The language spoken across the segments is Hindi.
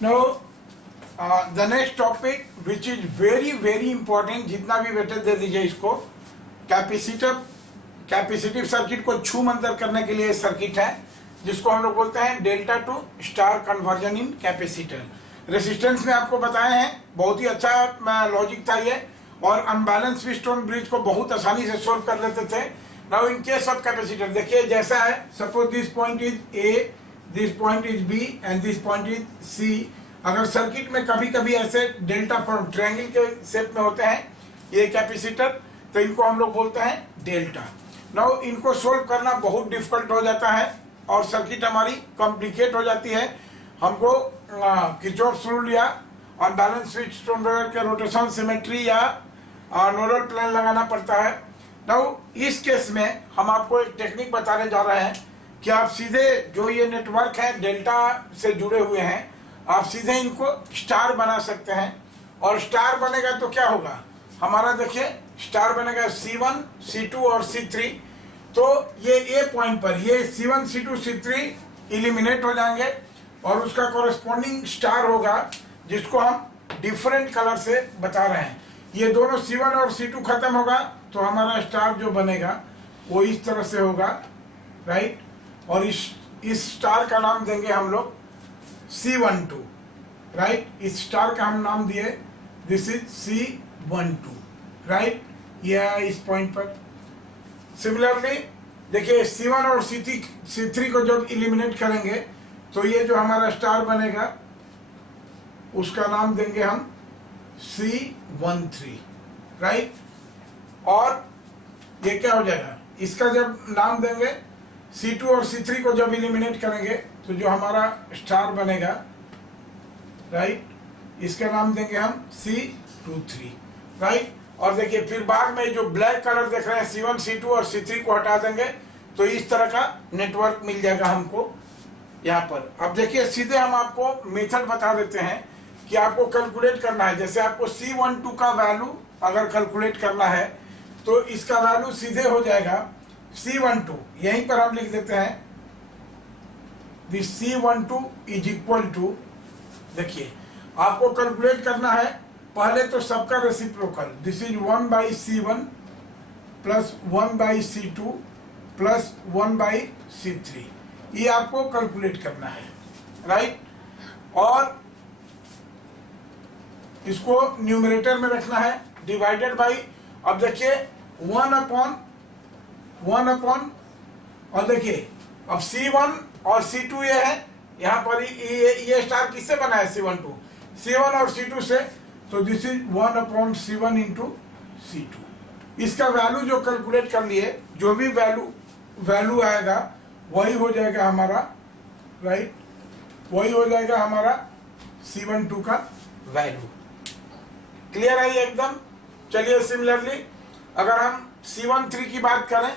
Now, the next topic which is very important, जितना भी वेटेज दे दीजिए इसको, कैपेसिटिव सर्किट को छू मंतर करने के लिए सर्किट है जिसको हम लोग बोलते हैं delta two star conversion in capacitor. Resistance में आपको बताए हैं, बहुत ही अच्छा लॉजिक था ये, और अनबैलेंस व्हीटस्टोन ब्रिज को बहुत आसानी से सोल्व कर लेते थे। Now in case of capacitor देखिए जैसा है, suppose this point is A, this point is B and this point is C. अगर सर्किट में कभी कभी ऐसे डेल्टा फॉर्म ट्रायंगल के शेप में होते हैं ये कैपेसिटर, तो इनको हम लोग बोलते हैं डेल्टा। नाउ इनको सोल्व करना बहुत डिफिकल्ट हो जाता है और सर्किट हमारी कॉम्प्लिकेट हो जाती है। हमको किरचॉफ रूल या अनबैलेंस व्हीटस्टोन ब्रिज के रोटेशन सिमेट्री या नोडल प्लान लगाना पड़ता है। नाउ इस केस में हम आपको एक टेक्निक बताने जा रहे हैं कि आप सीधे जो ये नेटवर्क है डेल्टा से जुड़े हुए हैं, आप सीधे इनको स्टार बना सकते हैं। और स्टार बनेगा तो क्या होगा हमारा, देखिए स्टार बनेगा C1, C2 और C3। तो ये ए पॉइंट पर ये C1, C2, C3 इलिमिनेट हो जाएंगे और उसका कॉरेस्पॉन्डिंग स्टार होगा जिसको हम डिफरेंट कलर से बता रहे हैं। ये दोनों C1 और C2 खत्म होगा तो हमारा स्टार जो बनेगा वो इस तरह से होगा, राइट। और इस स्टार का नाम देंगे हम लोग C12, राइट। इस स्टार का हम नाम दिए दिस इज C12, राइट। ये है इस पॉइंट पर। सिमिलरली देखिए C1 और C3 को जब इलिमिनेट करेंगे तो ये जो हमारा स्टार बनेगा उसका नाम देंगे हम C13, राइट। और ये क्या हो जाएगा, इसका जब नाम देंगे C2 और C3 को जब इलिमिनेट करेंगे तो जो हमारा स्टार बनेगा, राइट, इसका नाम देंगे हम C23, राइट। और देखिए फिर बाद में जो ब्लैक कलर देख रहे हैं C1, C2 और C3 को हटा देंगे तो इस तरह का नेटवर्क मिल जाएगा हमको यहाँ पर। अब देखिए सीधे हम आपको मेथड बता देते हैं कि आपको कैलकुलेट करना है। जैसे आपको C12 का वैल्यू अगर कैलकुलेट करना है तो इसका वैल्यू सीधे हो जाएगा C12, यहीं पर हम लिख देते हैं this C12 is equal to, देखिए आपको कैलकुलेट करना है पहले तो सबका reciprocal, this is 1/C1 plus 1/C2 plus 1/C3, ये आपको कैलकुलेट करना है, राइट। और इसको न्यूमरेटर में रखना है, डिवाइडेड बाई, अब देखिए 1/1 और देखिए अब C1 और C2 ये है, यहाँ पर ये स्टार किससे बना है C1 और C2 से, तो this is 1/C1 into C2। इसका वैल्यू जो कैलकुलेट कर लिए, जो भी वैल्यू आएगा वही हो जाएगा हमारा, राइट, वही हो जाएगा हमारा C12 का वैल्यू। क्लियर है ये एकदम। चलिए सिमिलरली अगर हम C13 की बात करें,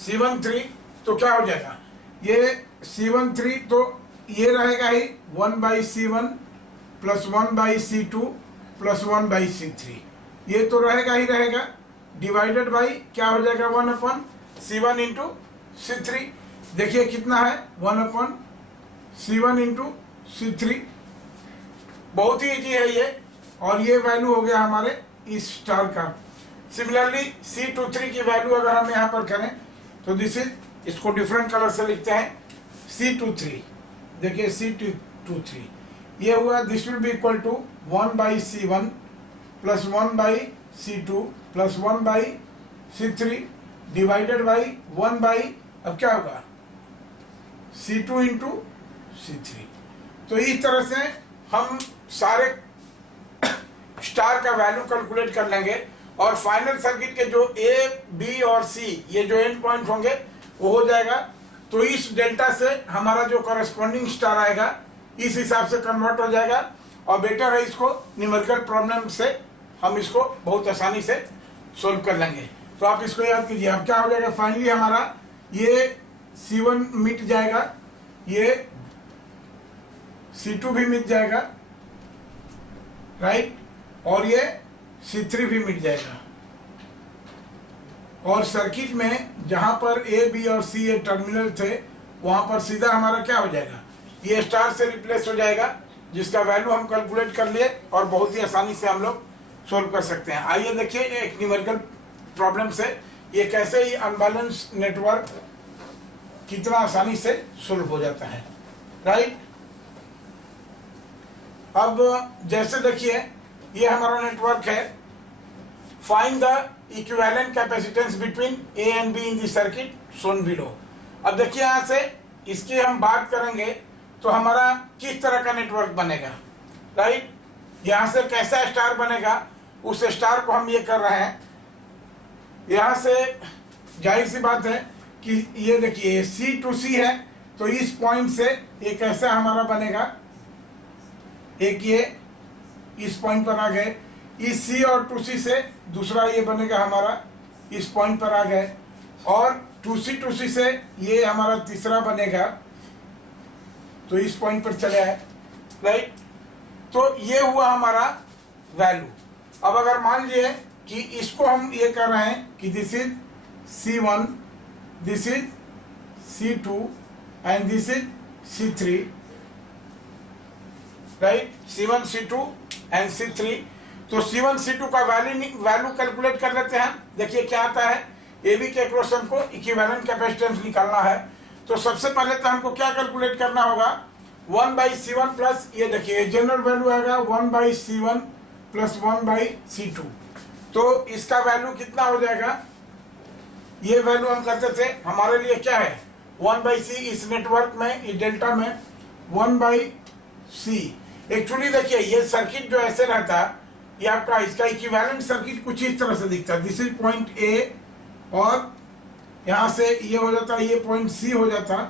C13 तो क्या हो जाएगा, ये C13 तो ये रहेगा ही 1/C1 plus 1/C2 plus 1/C3, ये तो रहेगा ही रहेगा, डिवाइडेड बाई क्या हो जाएगा 1/C1 इंटू C3। देखिए कितना है 1/C1 इंटू C3, बहुत ही इजी है ये। और ये वैल्यू हो गया हमारे इस स्टार का। सिमिलरली C23 की वैल्यू अगर हम यहाँ पर करें तो दिस इज, इसको डिफरेंट कलर से लिखते हैं C23, देखिए C23 ये हुआ, this will be equal to 1/C1 plus 1/C2 plus 1/C3 divided by 1/, अब क्या होगा C2 इंटू C3। तो इस तरह से हम सारे स्टार का वैल्यू कैलकुलेट कर लेंगे और फाइनल सर्किट के जो A, B और C ये जो एंड पॉइंट होंगे वो हो जाएगा। तो इस डेल्टा से हमारा जो कॉरेस्पॉन्डिंग स्टार आएगा इस हिसाब से कन्वर्ट हो जाएगा। और बेटर है इसको न्यूमेरिकल प्रॉब्लम से हम इसको बहुत आसानी से सोल्व कर लेंगे। तो आप इसको याद कीजिए। अब क्या हो जाएगा फाइनली हमारा ये C1 मिट जाएगा, ये C2 भी मिट जाएगा, राइट, और ये C3 भी मिट जाएगा। और सर्किट में जहां पर A, B और C ये टर्मिनल थे वहां पर सीधा हमारा क्या हो जाएगा, ये स्टार से रिप्लेस हो जाएगा जिसका वैल्यू हम कैलकुलेट कर लिए और बहुत ही आसानी से हम लोग सोल्व कर सकते हैं। आइए देखिए एक न्यूमेरिकल प्रॉब्लम से ये कैसे ही अनबैलेंस नेटवर्क कितना आसानी से सोल्व हो जाता है, राइट। अब जैसे देखिए ये हमारा नेटवर्क है, find the equivalent capacitance between A and be in the circuit shown below. अब देखिए यहाँ से इसकी हम बात करेंगे तो हमारा किस तरह का नेटवर्क बनेगा, राइट। यहाँ से कैसा स्टार बनेगा, उस स्टार को हम ये कर रहे हैं। यहाँ से जाहिर सी बात है कि ये देखिए C to C है, तो इस पॉइंट से ये कैसा हमारा बनेगा, एक ये इस पॉइंट पर आ गए, इस C और 2C से दूसरा ये बनेगा हमारा इस पॉइंट पर आ गए, और 2C से ये हमारा तीसरा बनेगा तो इस पॉइंट पर चले आए, राइट। तो ये हुआ हमारा वैल्यू। अब अगर मान लीजिए कि इसको हम ये कर रहे हैं कि this is C1, this is C2 and this is C3, right, C1 C2 and C3। तो C1 C2 का वैल्यू कैलकुलेट कर लेते हैं। देखिए क्या आता है, AB के अक्रॉस हमको इक्विवेलेंट कैपेसिटेंस निकालना है। तो सबसे पहले तो हमको क्या कैलकुलेट करना होगा, 1/C1 प्लस, ये देखिए जनरल वैल्यू आएगा 1/C1 प्लस 1/C2। तो इसका वैल्यू कितना हो जाएगा, ये वैल्यू हम करते थे हमारे लिए क्या है 1/C, इस नेटवर्क में इस डेल्टा में 1/C। एक्चुअली देखिए ये सर्किट जो ऐसे रहता है, ये आपका इसका इक्विवेलेंट सर्किट कुछ इस तरह से दिखता है। दिस इज पॉइंट A और यहाँ से ये हो जाता है, ये पॉइंट C हो जाता है,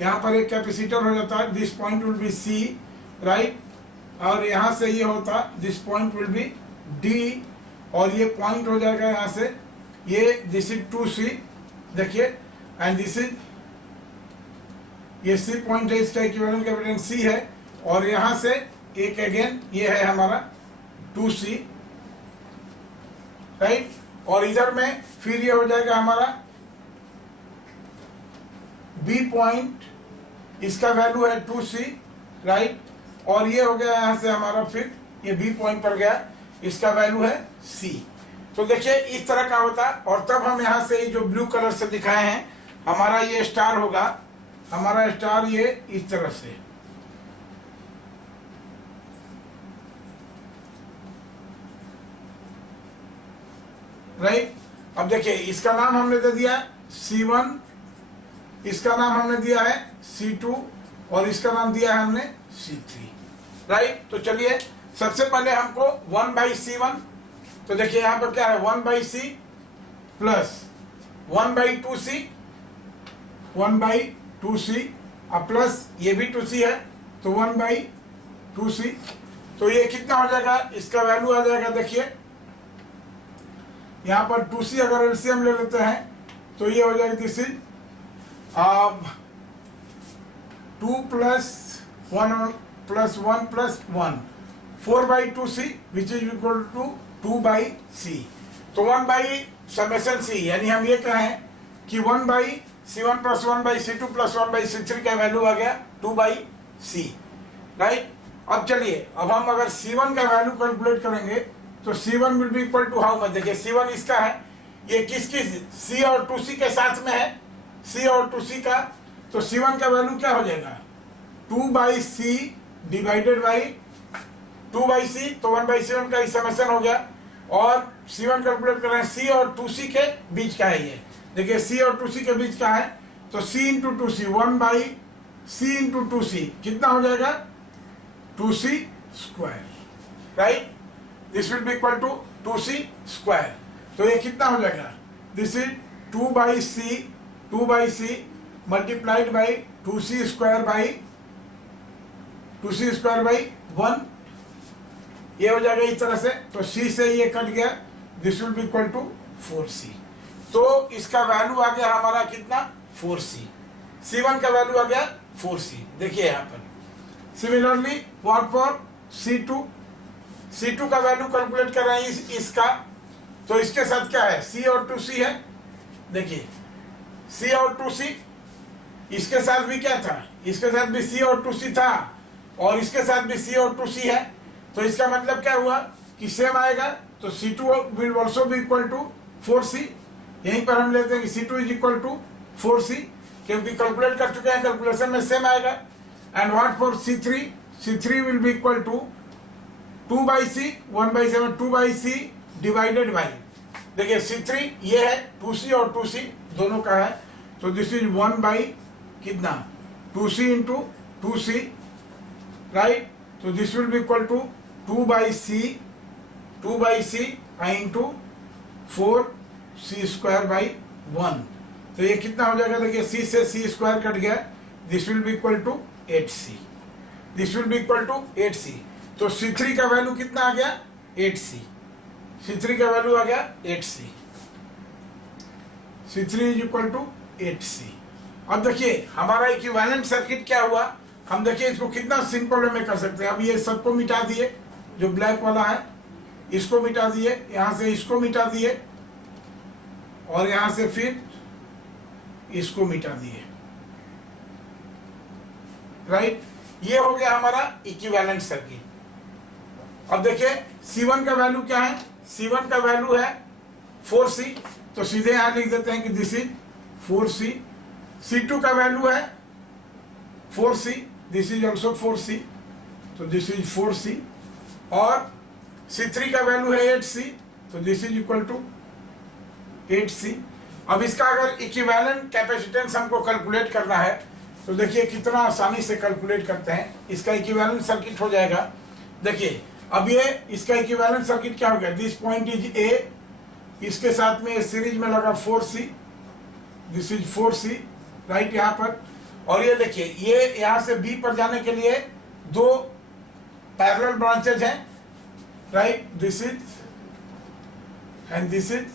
यहाँ पर एक कैपेसिटर हो जाता है, this point will be C, right. और यहाँ से ये होता है, this point will be D, और ये पॉइंट हो जाएगा यहाँ से ये, दिस इज 2C, देखिए, एंड दिस इज ये C पॉइंट है, इसका इक्विवेलेंट कैपेसिटेंस C है, और यहाँ से एक अगेन ये है हमारा 2C, राइट। और इधर में फिर ये हो जाएगा हमारा B पॉइंट, इसका वैल्यू है 2C, राइट। और ये हो गया यहाँ से हमारा, फिर ये B पॉइंट पर गया, इसका वैल्यू है C। तो देखिए इस तरह का होता है। और तब हम यहाँ से जो ब्लू कलर से दिखाए हैं, हमारा ये स्टार होगा, हमारा स्टार ये इस तरह से, राइट। अब देखिए इसका नाम हमने दे दिया C1, इसका नाम हमने दिया है C2, और इसका नाम दिया है हमने C3, राइट। तो चलिए सबसे पहले हमको 1/C1, तो देखिए यहाँ पर क्या है 1/C प्लस 1/2C, 1/2C, अब प्लस ये भी 2C है तो 1/2C। तो ये कितना हो जाएगा, इसका वैल्यू आ जाएगा, देखिए यहाँ पर 2C अगर एलसीएम ले लेते हैं तो ये हो जाएगा, this is 2 plus 1 plus 1 plus 1, 4/2C which is equal to 2/C। तो 1/C, यानी हम ये कहें कि 1/C1 plus 1/C2 plus 1/C3 का वैल्यू आ गया 2/C, राइट। अब चलिए, अब हम अगर C1 का वैल्यू कैलकुलेट करेंगे तो C1 will be equal to how much, देखिए C1 इसका है, ये किस C और 2C के साथ में है, C और 2C का, तो C1 का वैल्यू क्या हो जाएगा 2/C डिवाइडेड बाई 2/C, तो 1/C1 का समेशन हो गया। और C1 कैलकुलेट कर रहे हैं, C और 2C के बीच का है ये, देखिए C और 2C के बीच का है, तो C into 2C, 1/C into 2C कितना हो जाएगा 2C square, right. This will be equal to 2C square. तो ये कितना हो जाएगा, this is 2/C multiplied by 2C square by 1, ये हो जाएगा इस तरह से। तो C से ये कट गया, this will be equal to 4C। तो इसका वैल्यू आ गया हमारा कितना 4C, C1 का वैल्यू आ गया 4C, देखिए यहाँ पर। सिमिलरली व्हाट फॉर C2 का वैल्यू कैलकुलेट कर रहे हैं इसका, तो इसके साथ क्या है C और 2C है, देखिए C और 2C, इसके साथ भी क्या था, इसके साथ भी C और 2C था, और इसके साथ भी C और 2C है, तो इसका मतलब क्या हुआ कि सेम आएगा, तो C2 will also be equal to 4C। यहीं पर हम लेते हैं कि C2 is equal to 4C, क्योंकि कैलकुलेट कर चुके हैं, कैलकुलेशन में सेम आएगा। And what for C3, C3 will be equal to 2/C, 1/7, 2/C divided by, देखिए C3 ये है 2C और 2C दोनों का है, तो दिस इज 1 बाई कितना 2C इंटू 2C, राइट। तो this will be equal to 2/C into 4C² by 1। तो ये कितना हो जाएगा, देखिए C से C² कट गया, this will be equal to 8C, this will be equal to 8C। तो C3 का वैल्यू कितना आ गया 8C, C3 का वैल्यू आ गया 8C, C3 is equal to 8C। अब देखिए हमारा इक्विवेलेंट सर्किट क्या हुआ, हम देखिए इसको कितना सिंपल में कर सकते हैं। अब ये सबको मिटा दिए, जो ब्लैक वाला है इसको मिटा दिए, यहां से इसको मिटा दिए, और यहां से फिर इसको मिटा दिए, राइट। ये हो गया हमारा इक्विवेलेंट सर्किट। अब देखिए C1 का वैल्यू क्या है, C1 का वैल्यू है 4C, तो सीधे यहां लिख देते हैं कि दिस इज 4C। C2 का वैल्यू है 4C, this is also 4C, तो दिस इज 4C। और C3 का वैल्यू है 8C, तो this is equal to 8C। अब इसका अगर इक्विवेलेंट कैपेसिटेंस हमको कैलकुलेट करना है, तो देखिए कितना आसानी से कैलकुलेट करते हैं। इसका इक्विवेलेंट सर्किट हो जाएगा, देखिए अब ये इसका इक्विवेलेंट सर्किट क्या हो गया, दिस पॉइंट इज A, इसके साथ में सीरीज में लगा 4C, this is 4C, right यहाँ पर। और ये देखिए ये यहाँ से B पर जाने के लिए दो पैरेलल ब्रांचेज हैं, right, this is and this is,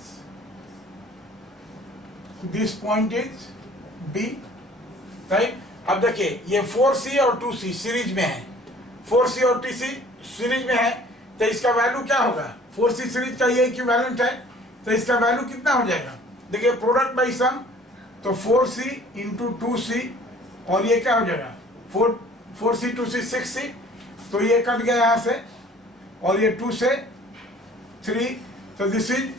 this point is B, right. अब देखिए ये 4C और 2C सीरीज में है, 4C और 2C सीरीज में है, तो इसका वैल्यू क्या होगा, 4C सीरीज का ये इक्विवेलेंट है, तो इसका वैल्यू कितना हो जाएगा, देखिए प्रोडक्ट बाई सम, तो 4C इंटू 2C, और ये क्या हो जाएगा 4C 2C 6C, तो ये कट गया यहाँ से, और ये 2 से 3, तो दिस इज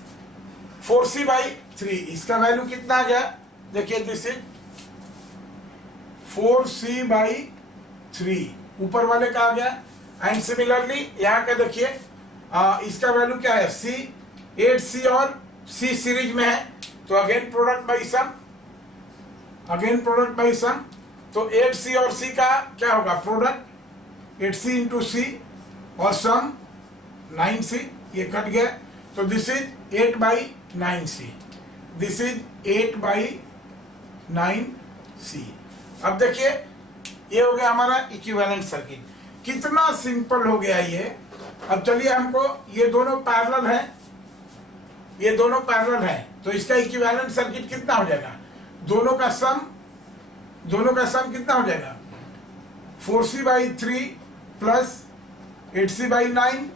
4C बाई 3, इसका वैल्यू कितना आ गया, देखिए दिस इज 4C बाई 3, ऊपर वाले का आ गया। एंड सिमिलरली यहाँ का देखिए इसका वैल्यू क्या है, C, 8C और C सीरीज में है, तो again product by sum, again product by sum, तो 8C और C का क्या होगा प्रोडक्ट, 8C इंटू C और सम 9C, ये कट गया, तो this is 8/9C, this is 8/9C। अब देखिए ये हो गया हमारा इक्विवेलेंट सर्किट, कितना सिंपल हो गया ये। अब चलिए हमको ये दोनों पैरेलल हैं, ये दोनों पैरेलल हैं, तो इसका इक्विवेलेंट सर्किट कितना हो जाएगा, दोनों का सम कितना हो जाएगा 4C by 3 plus 8C by 9।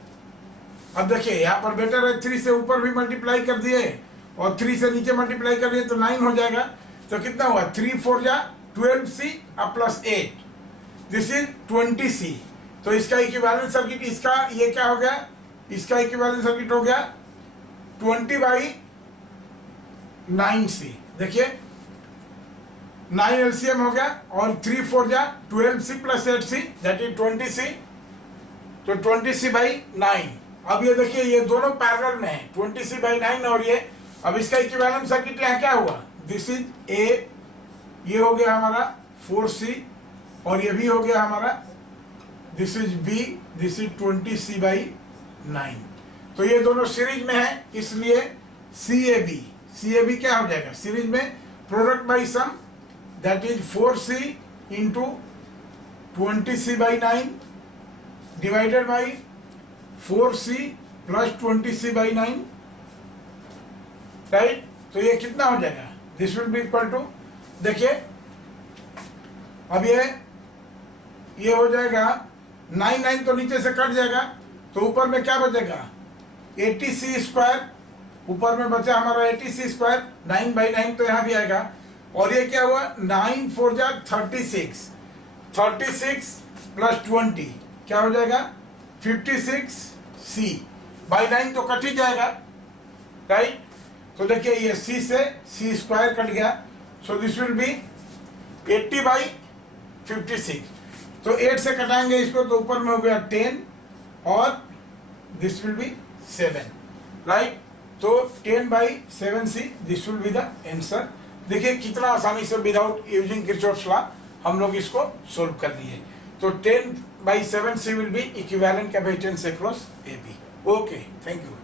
अब देखिए यहाँ पर बेटर है 3 से ऊपर भी मल्टीप्लाई कर दिए और 3 से नीचे मल्टीप्लाई कर दिए तो 9 हो जाएगा, तो कितना हुआ 3 4 जा 12C अब प्लस 8, दिस इज 20C। तो इसका इक्विवेलेंट सर्किट, इसका ये क्या हो गया, इसका इक्विवेलेंट सर्किट हो गया 20/9C। देखिए 9 LCM हो गया, और 3 4 जा 12C plus 8C, that is 20C, तो 20C/9। अब ये देखिए ये दोनों पैरेलल में है 20C/9, और ये अब इसका इक्विवेलेंट सर्किट यहाँ क्या हुआ, दिस इज A, ये हो गया हमारा 4C, और ये भी हो गया हमारा this is B, this is 20C/9। तो ये दोनों सीरीज में है, इसलिए CAB क्या हो जाएगा सीरीज में, product by sum, that is 4C into 20C/9 divided by 4C plus 20C/9, right. तो ये कितना हो जाएगा, this will be equal to, देखिए अब ये हो जाएगा 9 तो नीचे से कट जाएगा, तो ऊपर में क्या बचेगा 80C², ऊपर में बचा हमारा 80C², 9/9 तो यहाँ भी आएगा, और ये क्या हुआ 9 4 जा 36 प्लस 20 क्या हो जाएगा 56C बाई 9 तो कट ही जाएगा, राइट। तो देखिए ये C से C स्क्वायर कट गया, सो दिस विल बी 80/56। तो 8 से कटाएंगे इसको तो ऊपर में हो गया 10 और दिस विल बी 7, राइट। तो 10/7C this will be the answer. देखिए कितना आसानी से विदाउट यूजिंग किरचॉफ्स लॉ हम लोग इसको सोल्व कर लिए। तो 10/7C will be equivalent capacitance across AB। Okay, thank you.